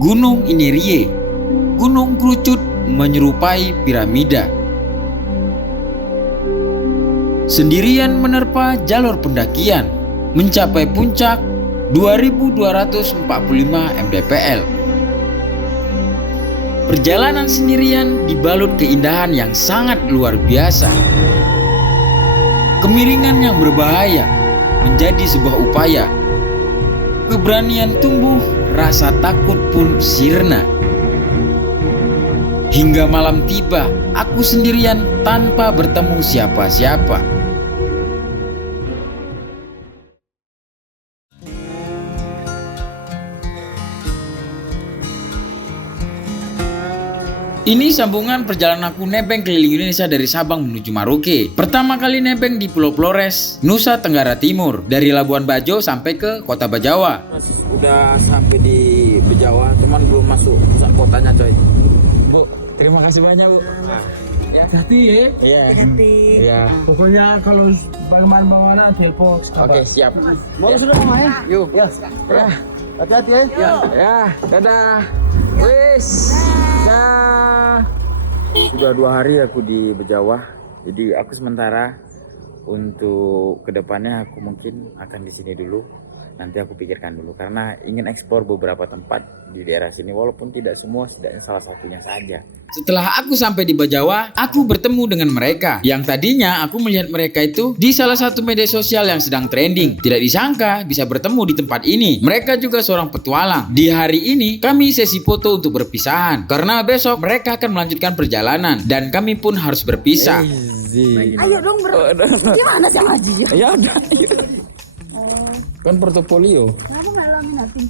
Gunung Inirie, gunung kerucut menyerupai piramida. Sendirian menerpa jalur pendakian mencapai puncak 2245 mdpl. Perjalanan sendirian dibalut keindahan yang sangat luar biasa. Kemiringan yang berbahaya menjadi sebuah upaya. Keberanian tumbuh, rasa takut pun sirna. Hingga malam tiba, aku sendirian tanpa bertemu siapa-siapa. Ini sambungan perjalanan aku nebeng keliling Indonesia dari Sabang menuju Maroke. Pertama kali nebeng di Pulau Flores, Nusa Tenggara Timur, dari Labuan Bajo sampai ke Kota Bajawa. Udah sampai di Bajawa, cuman belum masuk pusat kotanya, coy. Bu, terima kasih banyak, Bu. Hati ya. Iya. Iya. Pokoknya kalau bagaimana telepon. Oke, siap. Mau sudah mau main? Yuk. Ya. Hati-hati ya. Ya, dadah. Wis. Dah. Sudah 2 hari aku di Bajawa. Jadi aku sementara untuk kedepannya aku mungkin akan di sini dulu. Nanti aku pikirkan dulu karena ingin eksplor beberapa tempat di daerah sini walaupun tidak semua, setidaknya salah satunya saja. Setelah aku sampai di Bajawa, aku bertemu dengan mereka. Yang tadinya aku melihat mereka itu di salah satu media sosial yang sedang trending. Tidak disangka bisa bertemu di tempat ini. Mereka juga seorang petualang. Di hari ini kami sesi foto untuk berpisahan karena besok mereka akan melanjutkan perjalanan dan kami pun harus berpisah. Ayo dong bro, gimana sih ngaji? Ya udah. Kan portofolio. Kenapa nggak laminating?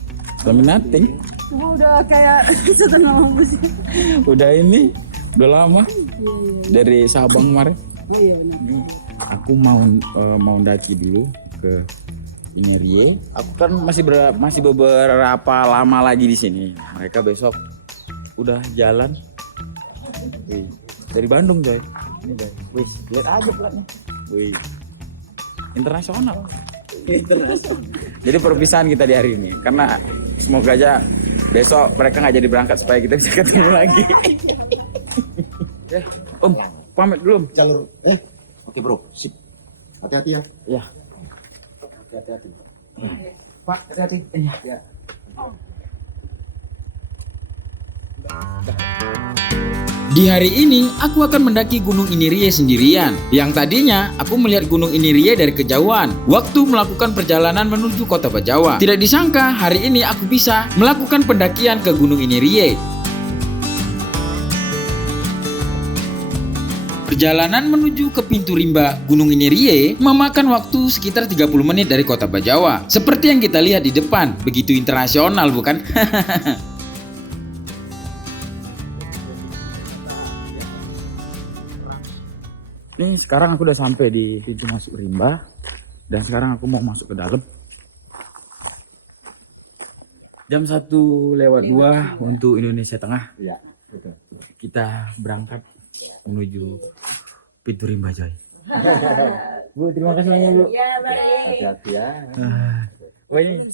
Laminating. Cuma udah kayak setengah mampus. Udah ini, udah lama. Dari Sabang kemarin. Iya. Aku mau daki dulu ke Inirie. Aku kan masih beberapa lama lagi di sini. Mereka besok udah jalan. Wih, dari Bandung, coy. Ini, coy. Wih, lihat aja platnya. Wih. Internasional. Jadi perpisahan kita di hari ini karena semoga aja besok mereka nggak jadi berangkat supaya kita bisa ketemu lagi. Om, pamit belum? Jalur oke bro, sip. Hati-hati ya. Iya. Hati-hati. Pak, hati-hati. Iya. Di hari ini, aku akan mendaki Gunung Inirie sendirian. Yang tadinya, aku melihat Gunung Inirie dari kejauhan waktu melakukan perjalanan menuju Kota Bajawa. Tidak disangka, hari ini aku bisa melakukan pendakian ke Gunung Inirie. Perjalanan menuju ke pintu rimba Gunung Inirie memakan waktu sekitar 30 menit dari Kota Bajawa. Seperti yang kita lihat di depan, begitu internasional bukan? Ini sekarang aku udah sampai di pintu masuk rimba dan sekarang aku mau masuk ke dalam. Jam 1:02 untuk Indonesia Tengah. Iya, betul. Kita berangkat menuju pintu rimba, coy. Bu, terima kasih banyak, Bu. Hati-hati ya. Wah, ini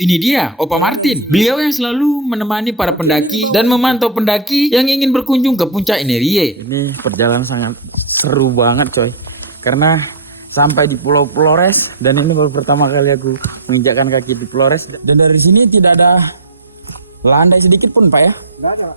Ini dia, Opa Martin. Beliau yang selalu menemani para pendaki dan memantau pendaki yang ingin berkunjung ke puncak Inirie. Ini perjalanan sangat seru banget, coy. Karena sampai di Pulau Flores dan ini baru pertama kali aku menginjakkan kaki di Flores. Dan dari sini tidak ada landai sedikit pun, Pak ya. Enggak ada.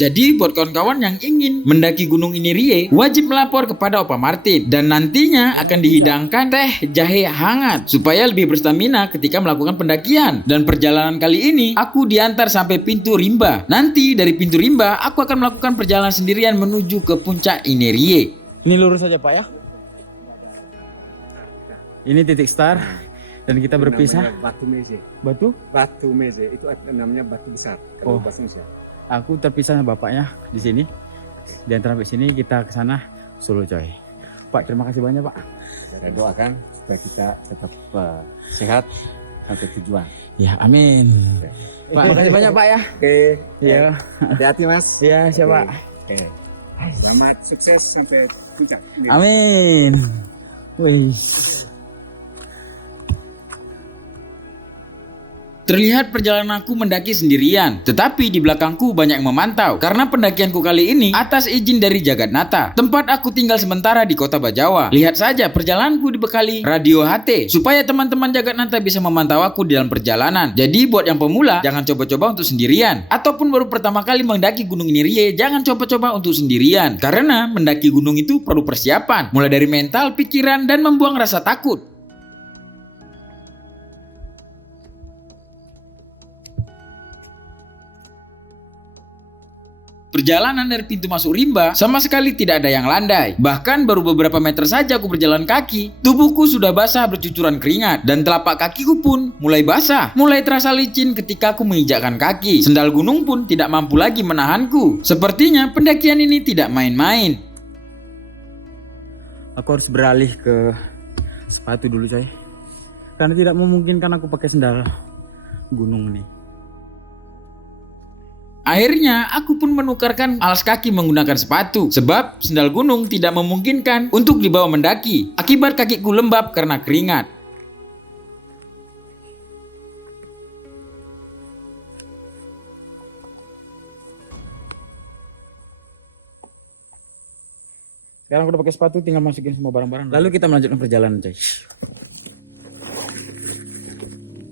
Jadi buat kawan-kawan yang ingin mendaki Gunung Inirie, wajib melapor kepada Opa Martin. Dan nantinya akan dihidangkan teh jahe hangat supaya lebih berstamina ketika melakukan pendakian. Dan perjalanan kali ini aku diantar sampai pintu rimba. Nanti dari pintu rimba aku akan melakukan perjalanan sendirian menuju ke puncak Inirie. Ini lurus saja, Pak ya. Ini titik start dan kita berpisah. Namanya Batu Meze. Batu Meze itu namanya batu besar kalau bahasa Indonesia. Aku terpisah sama bapaknya di sini. Dan sampai sini kita ke sana Solo, coy. Pak, terima kasih banyak, Pak. Saya doakan supaya kita tetap sehat sampai tujuan. Ya, amin. Pak, terima kasih banyak, Pak ya. Oke. Iya. Hati-hati Mas. Ya, siapa? Oke. Selamat sukses sampai puncak. Amin. Wih. Terlihat perjalananku mendaki sendirian, tetapi di belakangku banyak yang memantau karena pendakianku kali ini atas izin dari Jagatnata, tempat aku tinggal sementara di kota Bajawa. Lihat saja perjalananku dibekali radio HT supaya teman-teman Jagatnata bisa memantau aku di dalam perjalanan. Jadi buat yang pemula jangan coba-coba untuk sendirian, ataupun baru pertama kali mendaki Gunung Inirie jangan coba-coba untuk sendirian, karena mendaki gunung itu perlu persiapan, mulai dari mental, pikiran, dan membuang rasa takut. Perjalanan dari pintu masuk rimba sama sekali tidak ada yang landai. Bahkan baru beberapa meter saja aku berjalan kaki, tubuhku sudah basah bercucuran keringat dan telapak kakiku pun mulai basah, mulai terasa licin ketika aku menginjakkan kaki. Sendal gunung pun tidak mampu lagi menahanku. Sepertinya pendakian ini tidak main-main. Aku harus beralih ke sepatu dulu coy, karena tidak memungkinkan aku pakai sendal gunung nih. Akhirnya aku pun menukarkan alas kaki menggunakan sepatu, sebab sendal gunung tidak memungkinkan untuk dibawa mendaki akibat kakiku lembab karena keringat. Sekarang aku udah pakai sepatu, tinggal masukin semua barang-barang. Lalu kita melanjutkan perjalanan coy.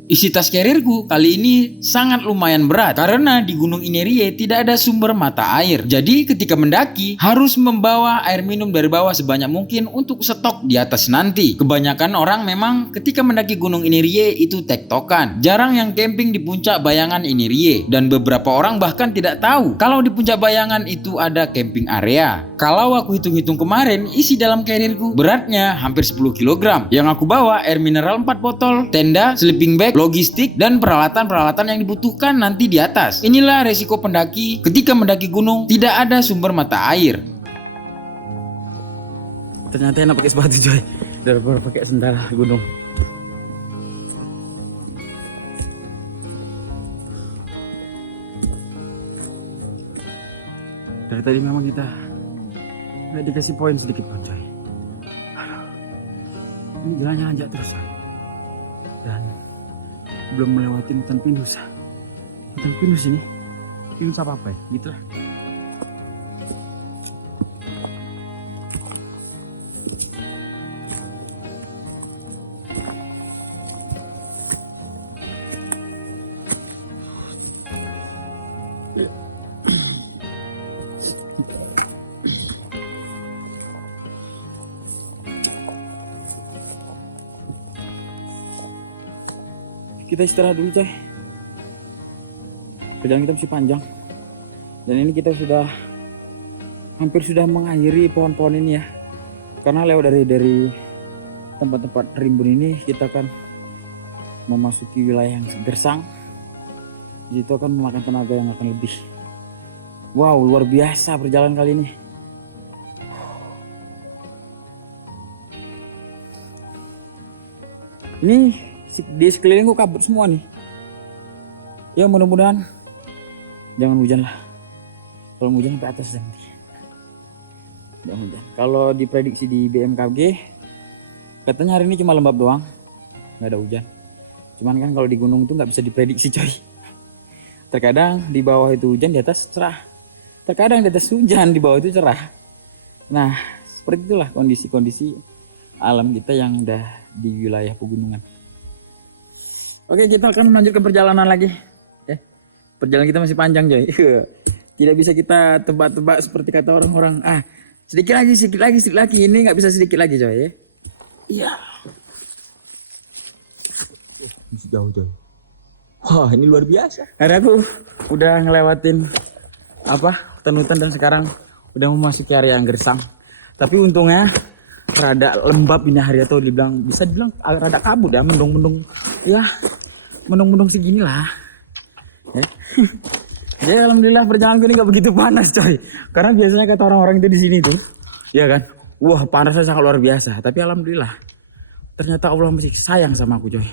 Isi tas carrierku kali ini sangat lumayan berat karena di Gunung Inirie tidak ada sumber mata air. Jadi ketika mendaki harus membawa air minum dari bawah sebanyak mungkin untuk stok di atas nanti. Kebanyakan orang memang ketika mendaki Gunung Inirie itu tektokan. Jarang yang camping di puncak Bayangan Inirie, dan beberapa orang bahkan tidak tahu kalau di puncak Bayangan itu ada camping area. Kalau aku hitung-hitung kemarin, isi dalam carrierku beratnya hampir 10 kg. Yang aku bawa air mineral 4 botol, tenda, sleeping bag, logistik, dan peralatan-peralatan yang dibutuhkan nanti di atas. Inilah resiko pendaki ketika mendaki gunung tidak ada sumber mata air. Ternyata enak pakai sepatu coy daripada pakai sendal gunung. Dari tadi memang kita nggak dikasih poin sedikit pun coy. Aduh. Ini jalannya nanjak terus coy. Dan belum melewati hutan pinus. Hutan pinus ini, pinus apa ya? Gitulah. Kita istirahat dulu coy. Perjalanan kita masih panjang. Dan ini kita hampir sudah mengakhiri pohon-pohon ini ya. Karena lewat dari tempat-tempat rimbun ini kita akan memasuki wilayah yang gersang. Di situ akan memakan tenaga yang akan lebih. Wow, luar biasa perjalanan kali ini. Ini di sekelilingku kabut semua nih. Ya mudah-mudahan jangan hujan lah. Kalau hujan sampai atas nanti. Jangan hujan. Kalau diprediksi di BMKG katanya hari ini cuma lembab doang, nggak ada hujan. Cuman kan kalau di gunung itu nggak bisa diprediksi coy. Terkadang di bawah itu hujan, di atas cerah. Terkadang di atas hujan, di bawah itu cerah. Nah seperti itulah kondisi-kondisi alam kita yang udah di wilayah pegunungan. Oke, kita akan melanjutkan perjalanan lagi. Perjalanan kita masih panjang coy. Tidak bisa kita tebak-tebak seperti kata orang-orang. Sedikit lagi. Ini nggak bisa sedikit lagi coy. Iya. Masih jauh coy. Wah, ini luar biasa. Karena aku udah ngelewatin hutan-hutan dan sekarang udah memasuki area yang gersang. Tapi untungnya rada lembab ini hari, atau bisa dibilang rada kabut ya, mendung-mendung ya, mendung-mendung segini lah ya. Jadi alhamdulillah perjalanan ini nggak begitu panas coy, karena biasanya kata orang-orang itu di sini tuh ya kan, wah panasnya sangat luar biasa. Tapi alhamdulillah ternyata Allah masih sayang sama aku coy,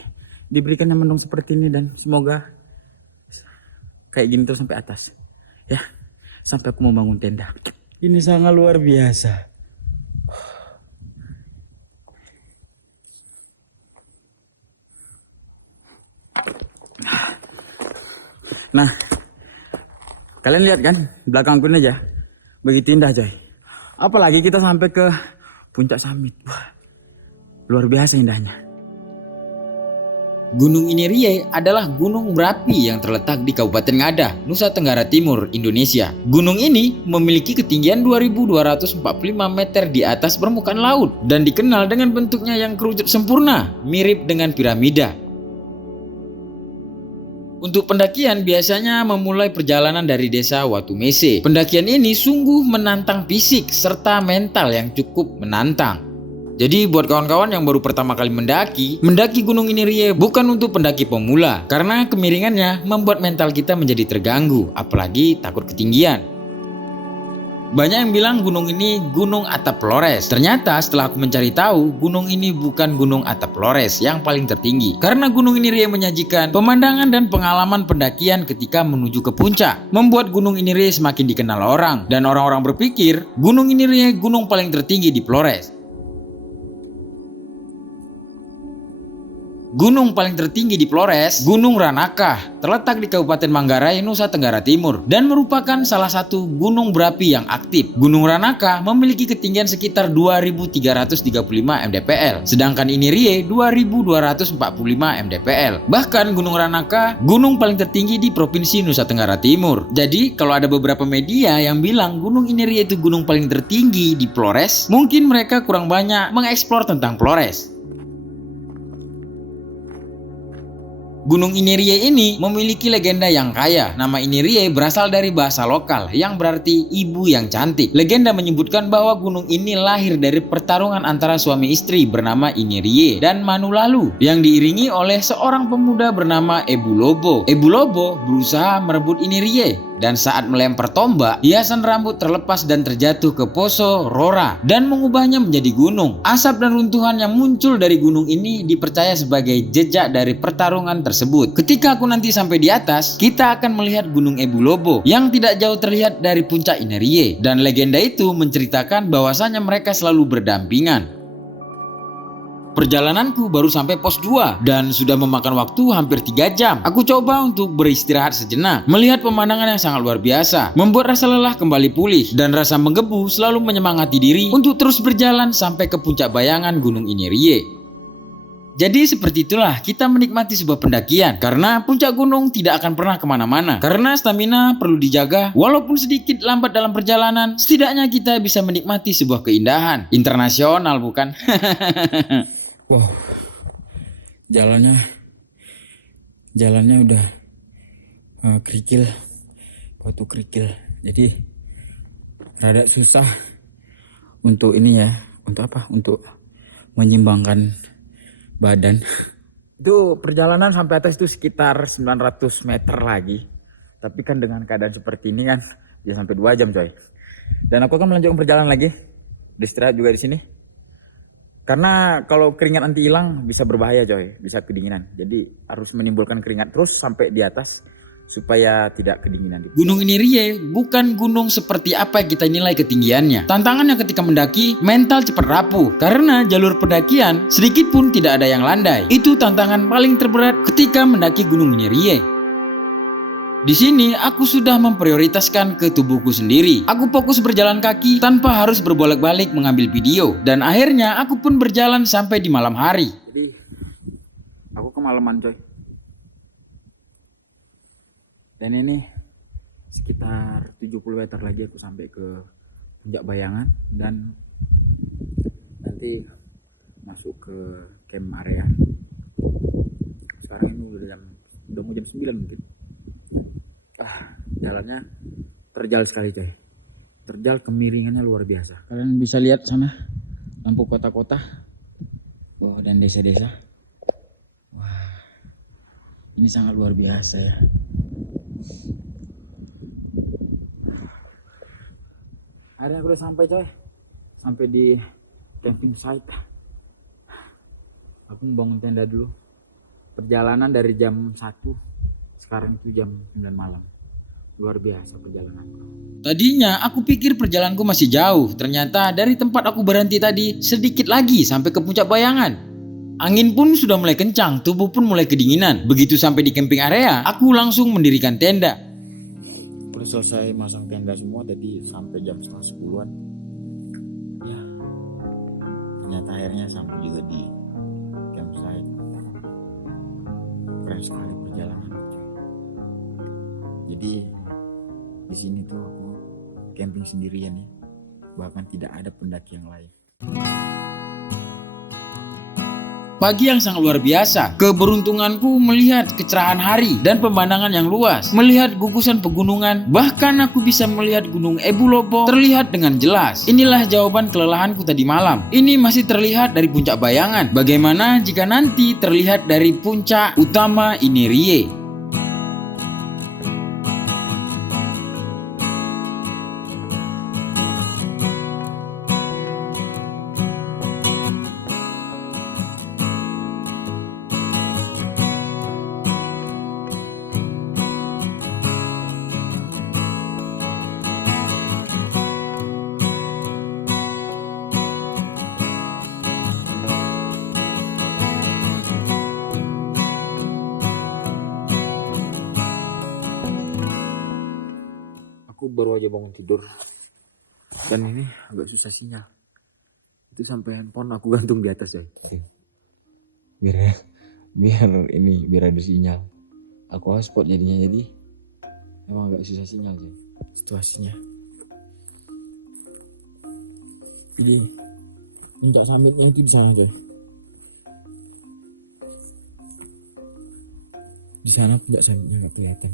diberikannya mendung seperti ini, dan semoga kayak gini terus sampai atas ya, sampai aku membangun tenda. Ini sangat luar biasa. Nah, kalian lihat kan belakangku ini aja, begitu indah coy. Apalagi kita sampai ke puncak summit. Wah, luar biasa indahnya. Gunung Inirie adalah gunung berapi yang terletak di Kabupaten Ngada, Nusa Tenggara Timur, Indonesia. Gunung ini memiliki ketinggian 2245 meter di atas permukaan laut dan dikenal dengan bentuknya yang kerucut sempurna, mirip dengan piramida. Untuk pendakian biasanya memulai perjalanan dari desa Watumese. Pendakian ini sungguh menantang fisik serta mental yang cukup menantang. Jadi buat kawan-kawan yang baru pertama kali mendaki Gunung Inirie bukan untuk pendaki pemula karena kemiringannya membuat mental kita menjadi terganggu, apalagi takut ketinggian. Banyak yang bilang gunung ini Gunung Atap Flores. Ternyata setelah aku mencari tahu, gunung ini bukan Gunung Atap Flores yang paling tertinggi. Karena Gunung Inirie menyajikan pemandangan dan pengalaman pendakian ketika menuju ke puncak, membuat Gunung Inirie semakin dikenal orang. Dan orang-orang berpikir Gunung Inirie gunung paling tertinggi di Flores. Gunung paling tertinggi di Flores, Gunung Ranakah, terletak di Kabupaten Manggarai, Nusa Tenggara Timur dan merupakan salah satu gunung berapi yang aktif. Gunung Ranakah memiliki ketinggian sekitar 2335 mdpl, sedangkan Inirie 2245 mdpl. Bahkan Gunung Ranakah gunung paling tertinggi di Provinsi Nusa Tenggara Timur. Jadi kalau ada beberapa media yang bilang Gunung Inirie itu gunung paling tertinggi di Flores, mungkin mereka kurang banyak mengeksplor tentang Flores. Gunung Inirie ini memiliki legenda yang kaya. Nama Inirie berasal dari bahasa lokal yang berarti ibu yang cantik. Legenda menyebutkan bahwa gunung ini lahir dari pertarungan antara suami istri bernama Inirie dan Manulalu yang diiringi oleh seorang pemuda bernama Ebu Lobo. Ebu Lobo berusaha merebut Inirie dan saat melempar tombak, hiasan rambut terlepas dan terjatuh ke Poso Rora dan mengubahnya menjadi gunung. Asap dan runtuhan yang muncul dari gunung ini dipercaya sebagai jejak dari pertarungan tersebut. Ketika aku nanti sampai di atas, kita akan melihat Gunung Ebu Lobo yang tidak jauh terlihat dari puncak Inirie. Dan legenda itu menceritakan bahwasanya mereka selalu berdampingan. Perjalananku baru sampai pos 2 dan sudah memakan waktu hampir 3 jam. Aku coba untuk beristirahat sejenak, melihat pemandangan yang sangat luar biasa, membuat rasa lelah kembali pulih dan rasa menggebu selalu menyemangati diri untuk terus berjalan sampai ke puncak bayangan Gunung Inirie. Jadi seperti itulah kita menikmati sebuah pendakian, karena puncak gunung tidak akan pernah kemana-mana. Karena stamina perlu dijaga, walaupun sedikit lambat dalam perjalanan, setidaknya kita bisa menikmati sebuah keindahan internasional, bukan? Wow, jalannya udah kerikil, batu kerikil. Jadi rada susah untuk ini ya, untuk apa? Untuk menyimbangkan badan. Itu perjalanan sampai atas itu sekitar 900 meter lagi. Tapi kan dengan keadaan seperti ini kan bisa sampai 2 jam coy. Dan aku akan melanjutkan perjalanan lagi. Istirahat juga di sini. Karena kalau keringat nanti hilang bisa berbahaya coy, bisa kedinginan. Jadi harus menimbulkan keringat terus sampai di atas supaya tidak kedinginan. Gunung Inirie bukan gunung seperti apa yang kita nilai ketinggiannya. Tantangannya ketika mendaki, mental cepat rapuh karena jalur pendakian sedikit pun tidak ada yang landai. Itu tantangan paling terberat ketika mendaki Gunung Inirie. Di sini aku sudah memprioritaskan ke tubuhku sendiri. Aku fokus berjalan kaki tanpa harus berbolak-balik mengambil video. Dan akhirnya aku pun berjalan sampai di malam hari. Jadi aku kemalaman coy. Dan ini sekitar 70 meter lagi aku sampai ke puncak bayangan. Dan nanti masuk ke camp area. Sekarang ini udah mau jam 9 mungkin. Jalannya terjal sekali coy. Terjal, kemiringannya luar biasa. Kalian bisa lihat sana lampu kota-kota. Oh, dan desa-desa. Wah, ini sangat luar biasa ya. Akhirnya aku udah sampai coy. Sampai di camping site. Aku membangun tenda dulu. Perjalanan dari jam 1, sekarang itu jam 9 malam. Luar biasa perjalananku. Tadinya aku pikir perjalananku masih jauh. Ternyata dari tempat aku berhenti tadi sedikit lagi sampai ke puncak bayangan. Angin pun sudah mulai kencang, tubuh pun mulai kedinginan. Begitu sampai di camping area, aku langsung mendirikan tenda. Udah selesai masang tenda semua tadi sampai jam setengah 10-an. Ya, ternyata akhirnya sampai juga di campsite. Keren sekali perjalanan, coy. Jadi di sini tuh aku camping sendirian ya, bahkan tidak ada pendaki yang lain. Pagi yang sangat luar biasa. Keberuntunganku melihat kecerahan hari dan pemandangan yang luas, melihat gugusan pegunungan, bahkan aku bisa melihat Gunung Ebulopo terlihat dengan jelas. Inilah jawaban kelelahanku tadi malam. Ini masih terlihat dari puncak bayangan. Bagaimana jika nanti terlihat dari puncak utama Inirie? Aku baru aja bangun tidur dan ini agak susah sinyal. Itu sampai handphone aku gantung di atas, coy. Biar ada sinyal. Aku hotspot jadinya, jadi emang agak susah sinyal, coy, situasinya. Jadi puncak summitnya itu di sana, coy. Di sana puncak summitnya nggak kelihatan.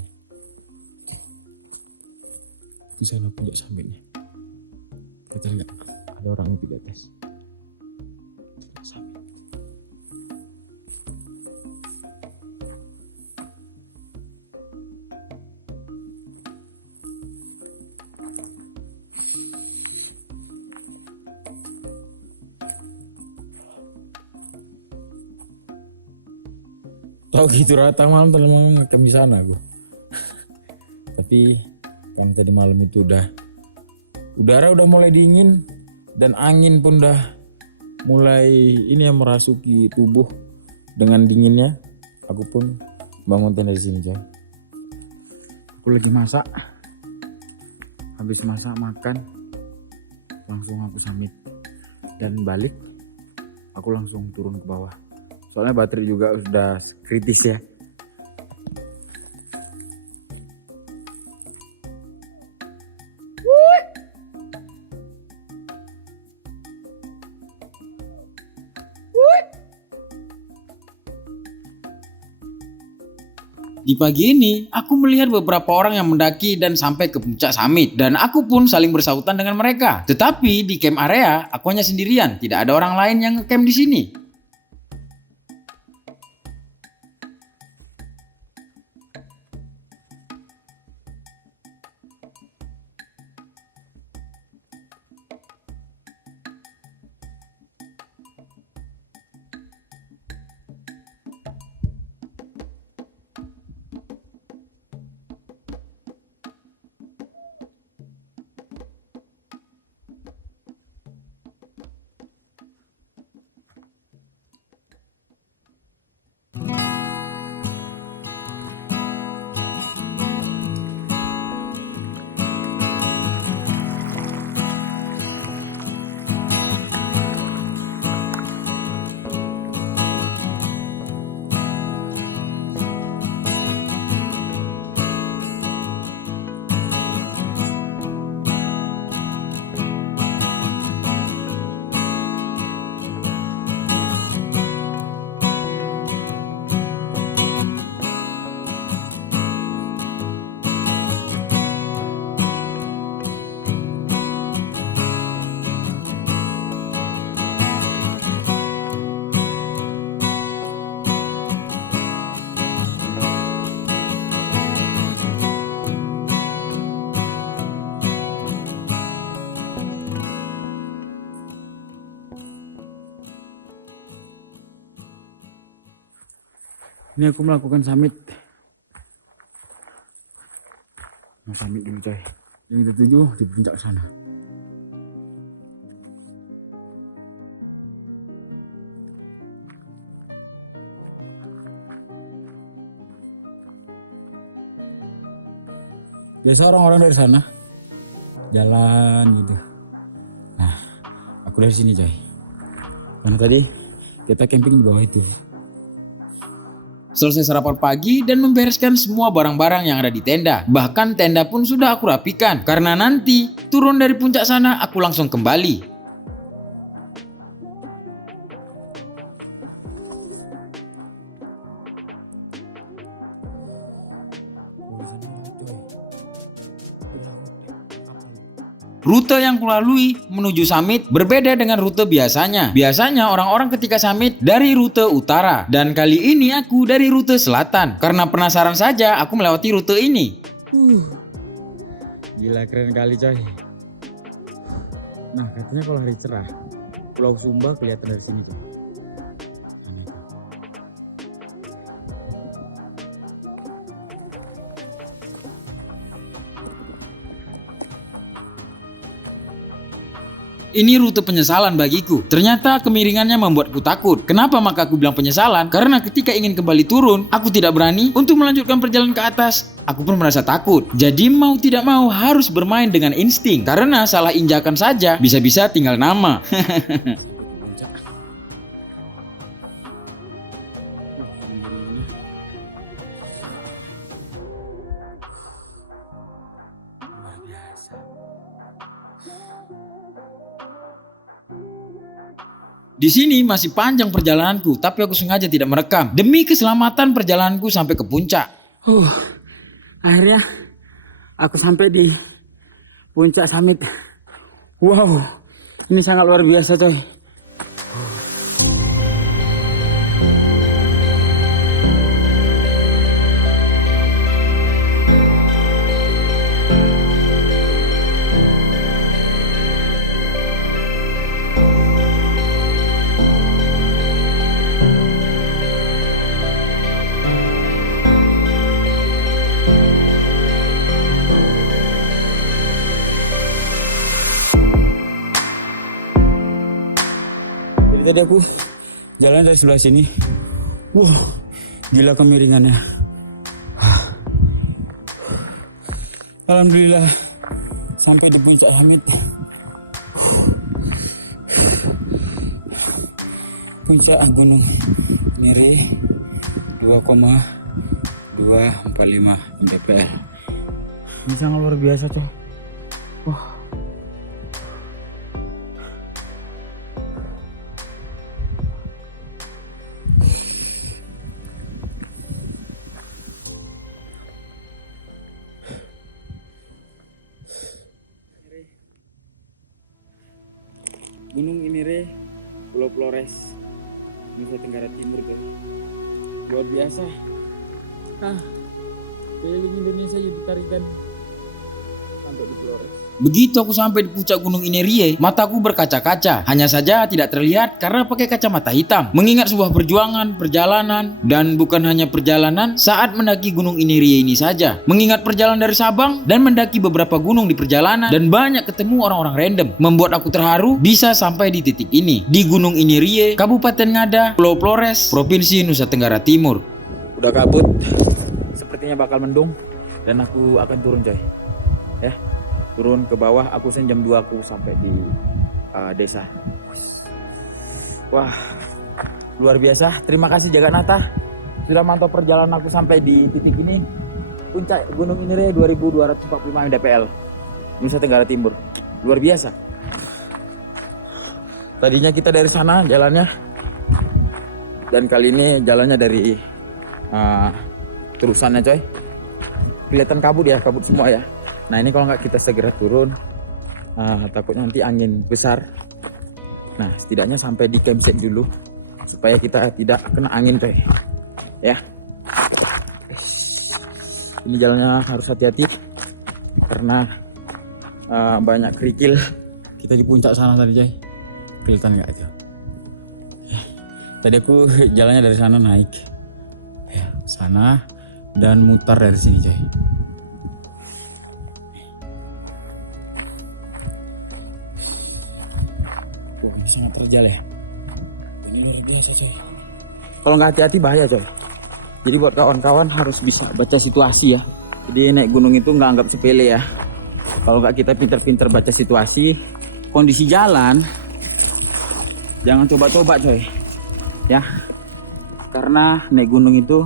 Di sana puncak summitnya. Kita lihat ada orang itu di atas. Summit. Tahu gitu rata malam tadi malam ngecamp di sana aku. Tapi kan tadi malam itu udara udah mulai dingin dan angin pun udah mulai ini yang merasuki tubuh dengan dinginnya. Aku pun bangun tenda di sini, coy. Aku lagi masak. Habis masak makan langsung aku summit dan balik. Aku langsung turun ke bawah. Soalnya baterai juga sudah kritis ya. Di pagi ini, aku melihat beberapa orang yang mendaki dan sampai ke puncak summit. Dan aku pun saling bersahutan dengan mereka. Tetapi di camp area, aku hanya sendirian. Tidak ada orang lain yang ngecamp di sini. Ini aku melakukan summit. Mau summit dulu, coy. Yang kita tuju di puncak sana. Biasa orang-orang dari sana jalan gitu. Nah, aku dari sini coy. Karena tadi kita camping di bawah itu. Selesai sarapan pagi dan membereskan semua barang-barang yang ada di tenda. Bahkan tenda pun sudah aku rapikan. Karena nanti turun dari puncak sana aku langsung kembali. Rute yang kulalui menuju summit berbeda dengan rute biasanya. Biasanya orang-orang ketika summit dari rute utara. Dan kali ini aku dari rute selatan. Karena penasaran saja aku melewati rute ini. Gila keren kali coy. Nah katanya kalau hari cerah Pulau Sumba kelihatan dari sini coy. Ini rute penyesalan bagiku. Ternyata kemiringannya membuatku takut. Kenapa maka aku bilang penyesalan? Karena ketika ingin kembali turun, aku tidak berani untuk melanjutkan perjalanan ke atas. Aku pun merasa takut. Jadi mau tidak mau harus bermain dengan insting. Karena salah injakan saja bisa-bisa tinggal nama. Di sini masih panjang perjalananku, tapi aku sengaja tidak merekam demi keselamatan perjalananku sampai ke puncak. Akhirnya aku sampai di puncak summit. Wow, ini sangat luar biasa coy. Jadi tadi aku jalan dari sebelah sini. Wah, gila kemiringannya. Alhamdulillah sampai di puncak summit. Puncak Gunung Nire 2,245 mdpl. Ini sangat luar biasa tuh. Wah. Gunung Inire, Pulau Flores, Nusa Tenggara Timur tuh. Luar biasa. Keliling Indonesia jadi tarikan sampai di Flores. Begitu aku sampai di puncak Gunung Inerie, mataku berkaca-kaca. Hanya saja tidak terlihat karena pakai kacamata hitam. Mengingat sebuah perjuangan, perjalanan, dan bukan hanya perjalanan saat mendaki Gunung Inerie ini saja. Mengingat perjalanan dari Sabang dan mendaki beberapa gunung di perjalanan dan banyak ketemu orang-orang random, membuat aku terharu bisa sampai di titik ini. Di Gunung Inerie, Kabupaten Ngada, Pulau Flores, Provinsi Nusa Tenggara Timur. Udah kabut, sepertinya bakal mendung dan aku akan turun coy. Ya. Turun ke bawah, aku jam 2 aku sampai di desa. Wah, luar biasa. Terima kasih Jagannatha sudah mantau perjalanan aku sampai di titik ini. Puncak Gunung Inire 2245 mdpl, Nusa Tenggara Timur. Luar biasa. Tadinya kita dari sana jalannya, dan kali ini jalannya dari terusannya coy. Kelihatan kabut ya, kabut semua ya. Nah ini kalau nggak kita segera turun, takutnya nanti angin besar. Nah setidaknya sampai di campsite dulu supaya kita tidak kena angin coy. Ya. Ini jalannya harus hati-hati karena banyak kerikil. Kita di puncak sana tadi coy. Kelihatan nggak itu? Tadi aku jalannya dari sana naik, ya sana dan mutar dari sini coy. Wah ini sangat terjal ya. Ini luar biasa coy. Kalau nggak hati-hati bahaya coy. Jadi buat kawan-kawan harus bisa baca situasi ya. Jadi naik gunung itu nggak anggap sepele ya. Kalau nggak kita pinter-pinter baca situasi, kondisi jalan, jangan coba-coba coy. Ya, karena naik gunung itu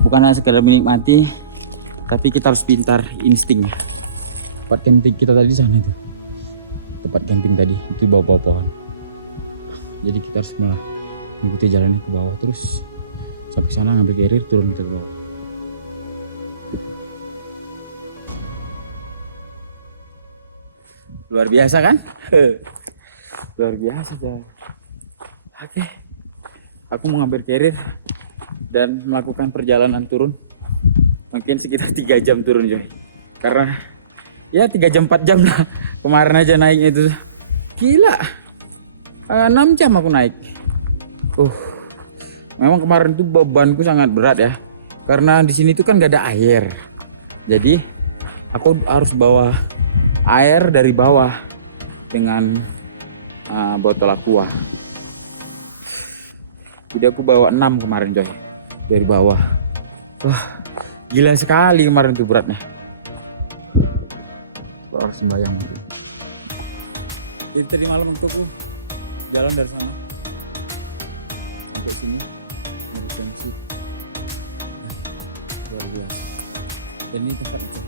bukan hanya sekedar menikmati, tapi kita harus pintar insting ya. Tempat camping kita tadi sana itu. Tempat camping tadi itu bawah-bawah pohon. Jadi kita harus malah mengikuti jalannya ke bawah terus sampai sana ngambil carrier turun ke bawah. Luar biasa kan? Luar biasa coy. Oke, aku mau ngambil carrier dan melakukan perjalanan turun. Mungkin sekitar 3 jam turun coy. Karena ya 3 jam 4 jam lah. Kemarin aja naiknya itu gila. 6 jam aku naik. Memang kemarin tuh bebanku sangat berat ya. Karena di sini tuh kan gak ada air. Jadi aku harus bawa air dari bawah dengan botol aqua. Jadi aku bawa 6 kemarin coy dari bawah. Wah, gila sekali kemarin tuh beratnya. Harus sembahyang. Jadi tadi malam untuk jalan dari sana sampai sini meditasi. Luar biasa. Dan ini tempat itu.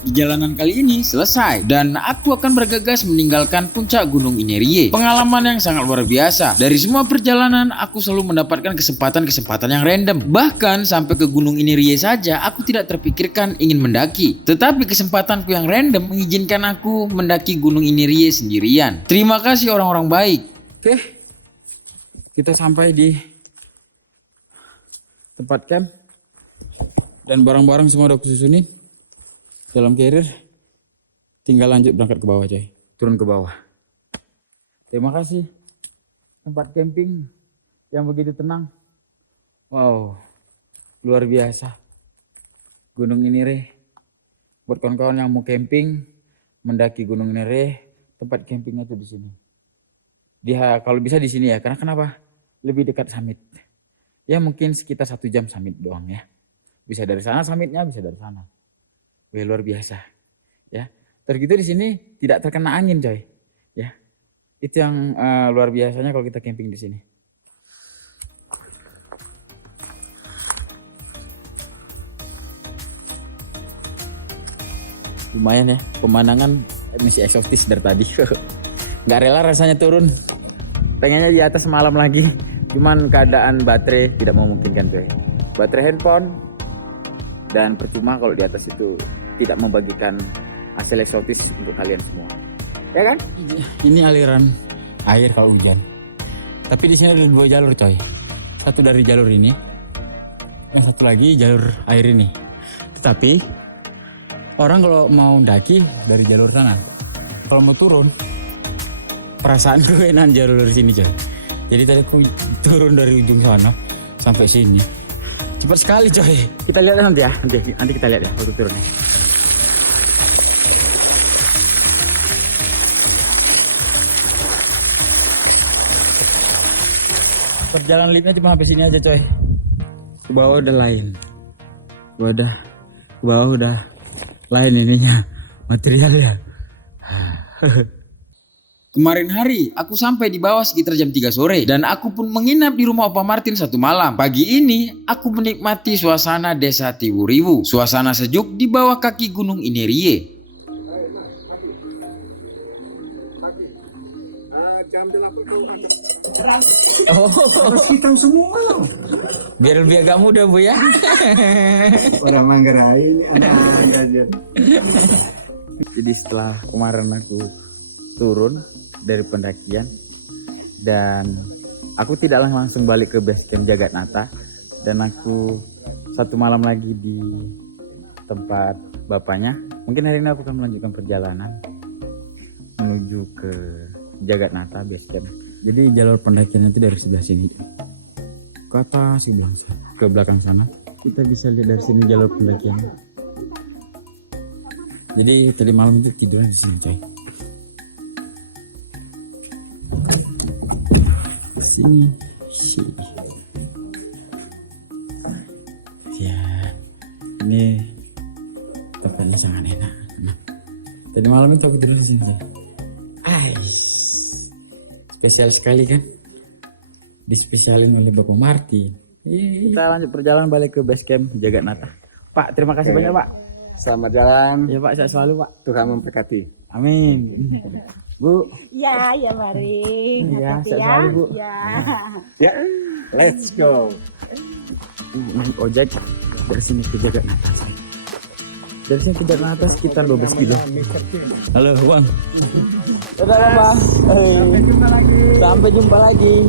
Di jalanan kali ini selesai dan aku akan bergegas meninggalkan puncak Gunung Inerie. Pengalaman yang sangat luar biasa. Dari semua perjalanan aku selalu mendapatkan kesempatan-kesempatan yang random. Bahkan sampai ke Gunung Inerie saja aku tidak terpikirkan ingin mendaki. Tetapi kesempatanku yang random mengizinkan aku mendaki Gunung Inerie sendirian. Terima kasih orang-orang baik. Oke, kita sampai di tempat camp dan barang-barang semua udah aku susunin dalam carrier. Tinggal lanjut berangkat ke bawah coy, turun ke bawah. Terima kasih tempat camping yang begitu tenang. Wow, luar biasa Gunung Inerie. Buat kawan-kawan yang mau camping mendaki Gunung Inerie, tempat campingnya tuh di sini. Dia kalau bisa di sini ya, karena kenapa? Lebih dekat summit. Ya mungkin sekitar 1 jam summit doang ya. Bisa dari sana summitnya, bisa dari sana. Wih, luar biasa. Ya. Terus gitu di sini tidak terkena angin coy. Ya. Itu yang luar biasanya kalau kita camping di sini. Lumayan ya, pemandangan masih eksotis dari tadi. Nggak rela rasanya turun. Pengennya di atas malam lagi. Cuman keadaan baterai tidak memungkinkan coy. Baterai handphone dan percuma kalau di atas itu tidak membagikan hasil eksotis untuk kalian semua. Ya kan? Ini aliran air kalau hujan. Tapi di sini ada 2 jalur coy. Satu dari jalur ini, yang satu lagi jalur air ini. Tetapi orang kalau mau daki dari jalur sana, kalau mau turun, perasaanku enak jalur dari sini coy. Jadi tadi aku turun dari ujung sana sampai sini. Cepat sekali coy. Kita lihat nanti ya. Nanti kita lihat ya waktu turunnya. Perjalanan liftnya cuma sampai sini aja coy. Ke bawah udah lain. Ke bawah udah lain ininya materialnya. Kemarin hari aku sampai di bawah sekitar jam 3 sore dan aku pun menginap di rumah Opa Martin 1 malam. Pagi ini aku menikmati suasana desa Tiwuriwu, suasana sejuk di bawah kaki Gunung Inerie. Oh, hitam semua. biar lebih agak muda bu ya. Orang Manggarai ini anak. Jadi setelah kemarin aku turun dari pendakian dan aku tidak langsung balik ke base camp Jagatnata, dan aku 1 malam lagi di tempat bapaknya. Mungkin hari ini aku akan melanjutkan perjalanan menuju ke Jagatnata base camp. Jadi jalur pendakian itu dari sebelah sini ke atas ke belakang sana. Kita bisa lihat dari sini jalur pendakian. Jadi tadi malam itu tidur di sini coy. Sini. Ya. Ini tempatnya sangat enak. Nah, tadi malam itu aku tidur di sini. Spesial sekali kan? Dispesialin oleh Bapak Martin. Kita lanjut perjalanan balik ke base camp Jagatnata. Pak, terima kasih banyak Pak. Selamat jalan. Ya Pak, sehat selalu Pak. Tuhan memberkati. Amin. Bu. Ya, ya mari. Iya, Hati-hati sehat selalu, Bu. Ya. Ya, let's go. Naik ojek dari sini ke Jagatnata. Dari sini ke Jagatnata sekitar 12 kilo. Halo Bang. Udah Bang. Sampai jumpa lagi.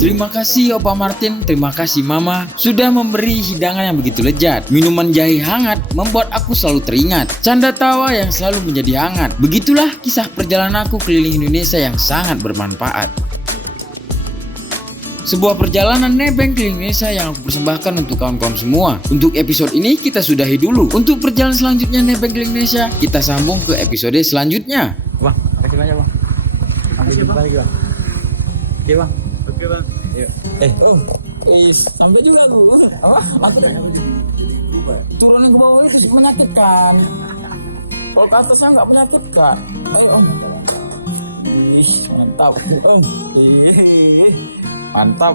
Terima kasih Opa Martin, terima kasih Mama sudah memberi hidangan yang begitu lezat. Minuman jahe hangat membuat aku selalu teringat canda tawa yang selalu menjadi hangat. Begitulah kisah perjalanan aku keliling Indonesia yang sangat bermanfaat. Sebuah perjalanan nebeng keliling Indonesia yang aku persembahkan untuk kawan-kawan semua. Untuk episode ini kita sudahi dulu. Untuk perjalanan selanjutnya nebeng keliling Indonesia, kita sambung ke episode selanjutnya. Bang, makasih banyak Bang. Sampai jumpa lagi Bang. Oke Bang. Oke bang. Sampai juga aku. Aku turunin ke bawah itu menyakitkan. Kalau ke atasnya nggak menyakitkan. Ayo Om. Mantap. Mantap.